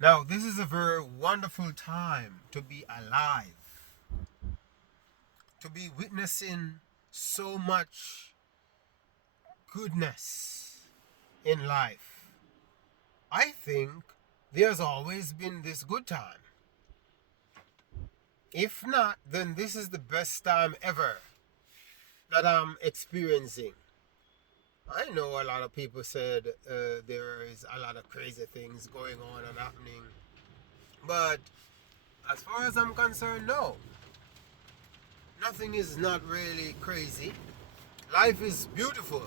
Now, this is a very wonderful time to be alive, to be witnessing so much goodness in life. I think there's always been this good time. If not, then this is the best time ever that I'm experiencing. I know a lot of people said there is a lot of crazy things going on and happening, but as far as I'm concerned, no. Nothing is not really crazy. Life is beautiful.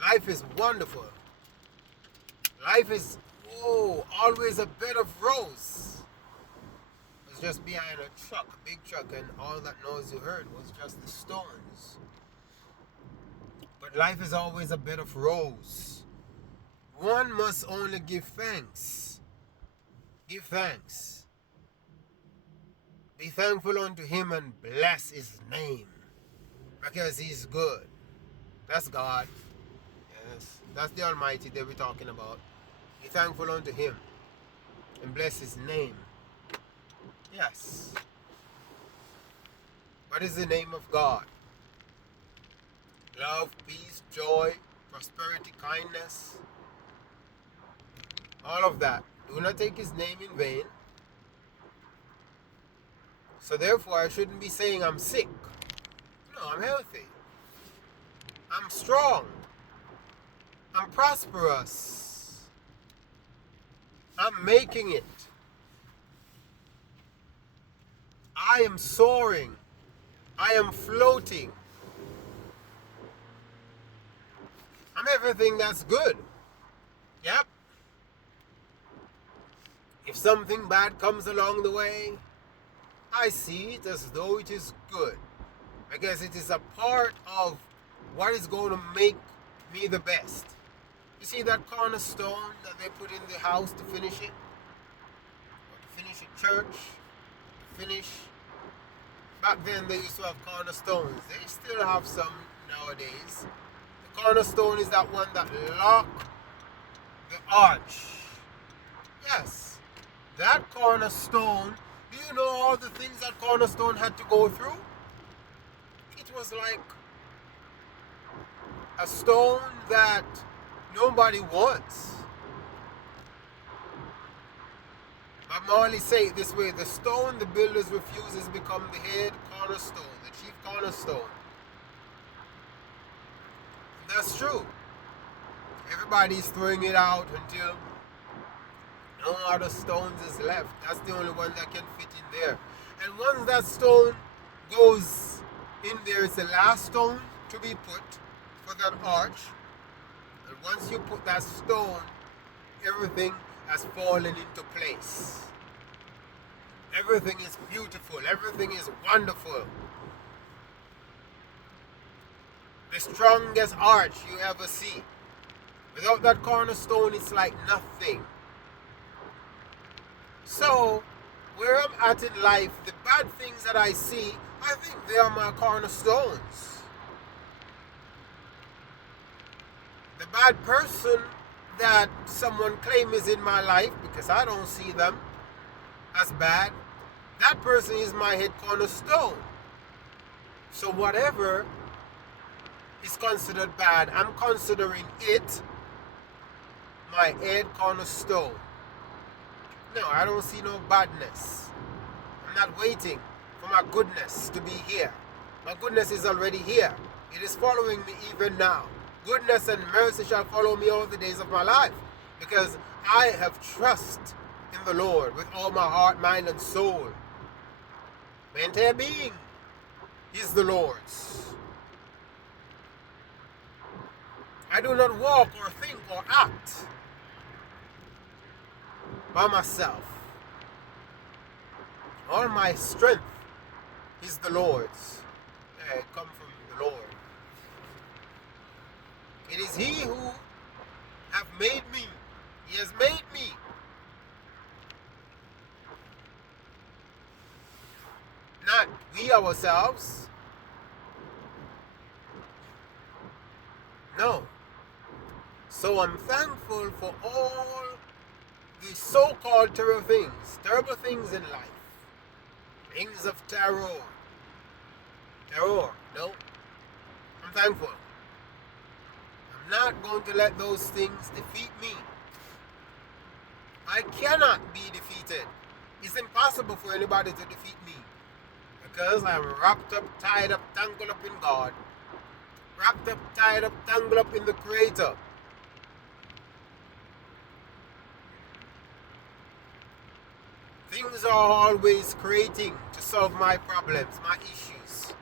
Life is wonderful. Life is, always a bed of rose. I was just behind a truck, a big truck, and all that noise you heard was just the stones. But life is always a bed of rose. One must only give thanks. Give thanks. Be thankful unto him and bless his name. Because he's good. That's God. Yes. That's the Almighty that we're talking about. Be thankful unto him and bless his name. Yes. What is the name of God? Love, peace, joy, prosperity, kindness. All of that. Do not take his name in vain. So therefore I shouldn't be saying I'm sick. No, I'm healthy. I'm strong. I'm prosperous. I'm making it. I am soaring. I am floating. I'm everything that's good. Yep. If something bad comes along the way, I see it as though it is good. Because it is a part of what is going to make me the best. You see that cornerstone that they put in the house to finish it? Or to finish a church? To finish. Back then they used to have cornerstones. They still have some nowadays. The cornerstone is that one that lock the arch. Yes. That cornerstone, do you know all the things that cornerstone had to go through? It was like a stone that nobody wants. But Marley say it this way: the stone the builders refuse has become the head cornerstone, the chief cornerstone. And that's true. Everybody's throwing it out until no other stones is left. That's the only one that can fit in there. And once that stone goes in there, it's the last stone to be put for that arch. And once you put that stone, everything has fallen into place. Everything is beautiful. Everything is wonderful. The strongest arch you ever see. Without that cornerstone, it's like nothing. So, where I'm at in life, the bad things that I see, I think they are my cornerstones. The bad person that someone claims is in my life, because I don't see them as bad, that person is my head cornerstone. So whatever is considered bad, I'm considering it my head cornerstone. No, I don't see no badness. I'm not waiting for my goodness to be here. My goodness is already here. It is following me even now. Goodness and mercy shall follow me all the days of my life, because I have trust in the Lord with all my heart, mind, and soul. My entire being is the Lord's. I do not walk or think or act by myself. All my strength is the Lord's. I come from the Lord. It is He who have made me. He has made me. Not we ourselves. No. So I'm thankful for all the so-called terrible things in life, things of terror, no, I'm thankful. I'm not going to let those things defeat me. I cannot be defeated. It's impossible for anybody to defeat me because I'm wrapped up, tied up, tangled up in God. Wrapped up, tied up, tangled up in the Creator. Things are always creating to solve my problems, my issues,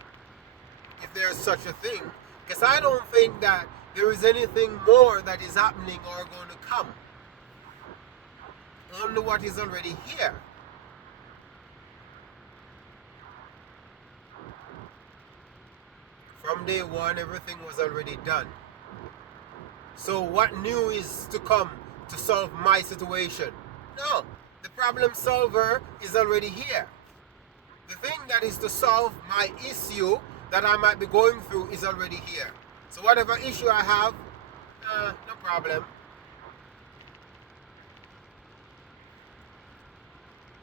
if there's such a thing. Because I don't think that there is anything more that is happening or going to come. Only what is already here. From day one, everything was already done. So what new is to come to solve my situation? No, the problem solver is already here. The thing that is to solve my issue that I might be going through is already here. So whatever issue I have, no problem.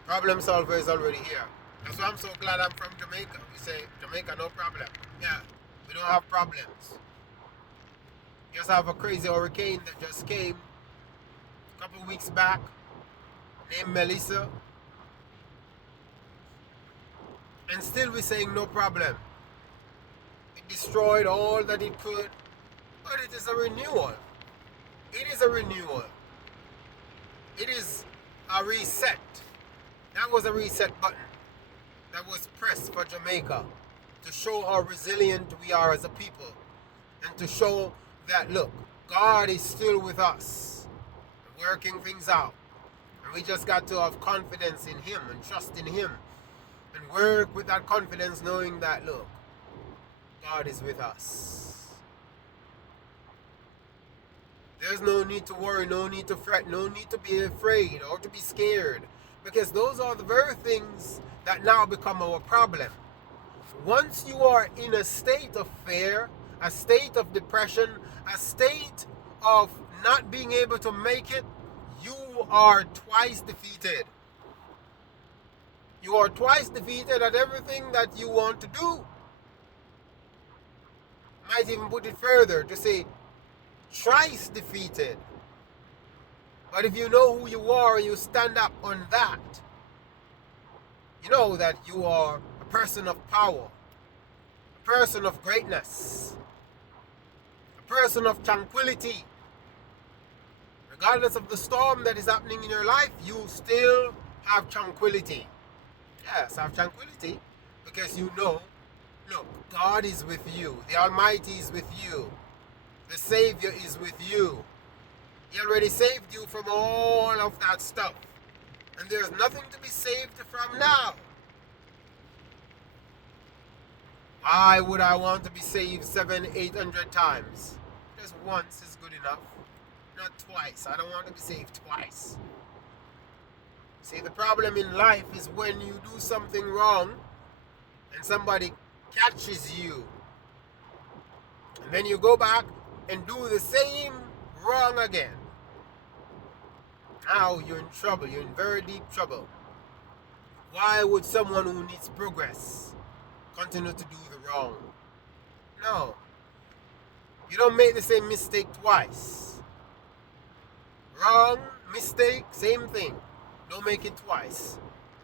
Problem solver is already here. That's why I'm so glad I'm from Jamaica. We say, Jamaica, no problem. Yeah, we don't have problems. We just have a crazy hurricane that just came a couple weeks back, named Melissa. And still we're saying no problem. It destroyed all that it could, but it is a renewal. It is a renewal. It is a reset. That was a reset button that was pressed for Jamaica to show how resilient we are as a people and to show that, look, God is still with us, working things out. And we just got to have confidence in Him and trust in Him and work with that confidence knowing that, look, God is with us. There's no need to worry, no need to fret, no need to be afraid or to be scared. Because those are the very things that now become our problem. Once you are in a state of fear, a state of depression, a state of not being able to make it, you are twice defeated. You are twice defeated at everything that you want to do. Might even put it further to say, thrice defeated. But if you know who you are and you stand up on that, you know that you are a person of power, a person of greatness, a person of tranquility. Regardless of the storm that is happening in your life, you still have tranquility. Yes, have tranquility because you know, look, God is with you. The Almighty is with you. The Savior is with you. He already saved you from all of that stuff. And there's nothing to be saved from now. Why would I want to be saved 700-800 times? Just once is good enough. Not twice. I don't want to be saved twice. See, the problem in life is when you do something wrong and somebody catches you. And then you go back and do the same wrong again. Now you're in trouble. You're in very deep trouble. Why would someone who needs progress continue to do the wrong? No. You don't make the same mistake twice. Wrong, mistake, same thing. Don't make it twice.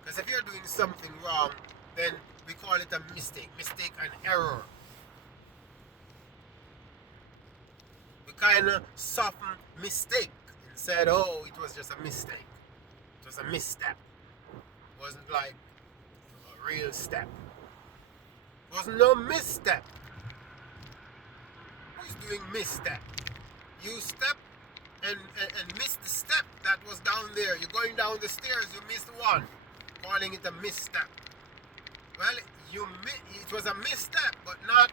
Because if you're doing something wrong, then we call it a mistake. Mistake and error. We kind of soften mistake and said, oh, it was just a mistake. It was a misstep. It wasn't like a real step. It wasn't no misstep. Who's doing misstep? You step and miss the step that was down there. You're going down the stairs, you missed one. Calling it a misstep. Well, it was a misstep, but not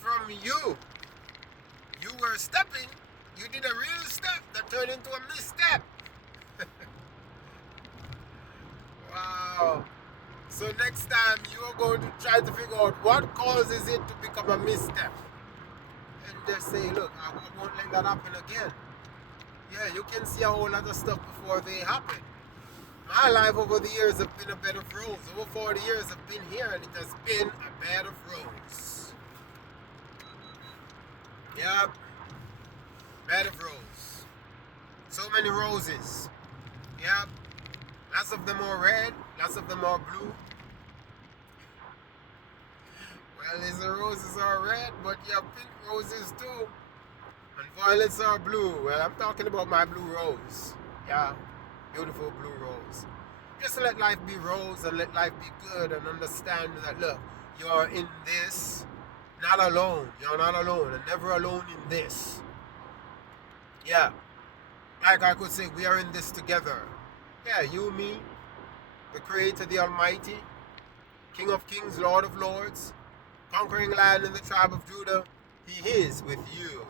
from you. You were stepping, you did a real step that turned into a misstep. Wow. So next time you're going to try to figure out what causes it to become a misstep. And just say, look, I won't let that happen again. Yeah, you can see a whole lot of stuff before they happen. My life over the years have been a bed of roses. Over 40 years I've been here and it has been a bed of roses. Yep, bed of roses. So many roses. Yep, lots of them are red, lots of them are blue. Well, these roses are red, but you have pink roses too. And violets are blue. Well, I'm talking about my blue rose. Yeah, beautiful blue rose. Just let life be rose and let life be good and understand that, look, you're in this, not alone. You're not alone and never alone in this. Yeah, like I could say, we are in this together. Yeah, you, me, the Creator, the Almighty, King of Kings, Lord of Lords, conquering Lion in the tribe of Judah. He is with you.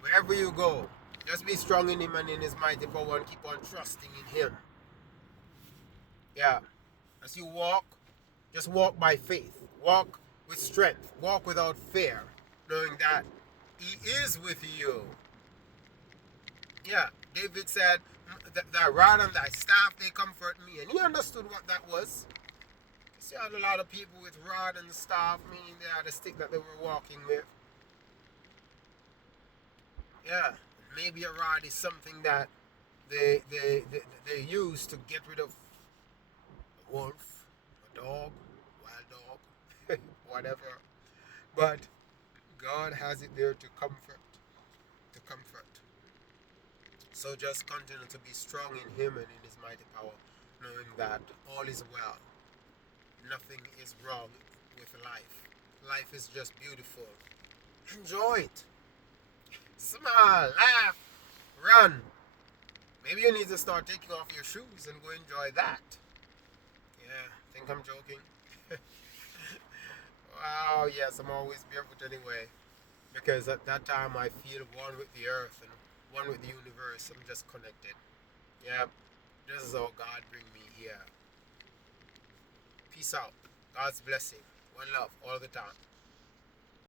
Wherever you go, just be strong in Him and in His mighty power and keep on trusting in Him. Yeah. As you walk, just walk by faith. Walk with strength. Walk without fear, knowing that He is with you. Yeah. David said, thy rod and thy staff, they comfort me. And he understood what that was. You see, had a lot of people with rod and staff, meaning they had a stick that they were walking with. Yeah. Maybe a rod is something that they use to get rid of a wolf, a dog, wild dog, whatever. But God has it there to comfort, to comfort. So just continue to be strong in Him and in His mighty power, knowing that all is well. Nothing is wrong with life. Life is just beautiful. Enjoy it. Smile, laugh, run. Maybe you need to start taking off your shoes and go enjoy that. Yeah, think I'm joking? Wow, yes, I'm always barefoot anyway. Because at that time I feel one with the earth and one with the universe. I'm just connected. Yeah, this is how God bring me here. Peace out. God's blessing. One love all the time.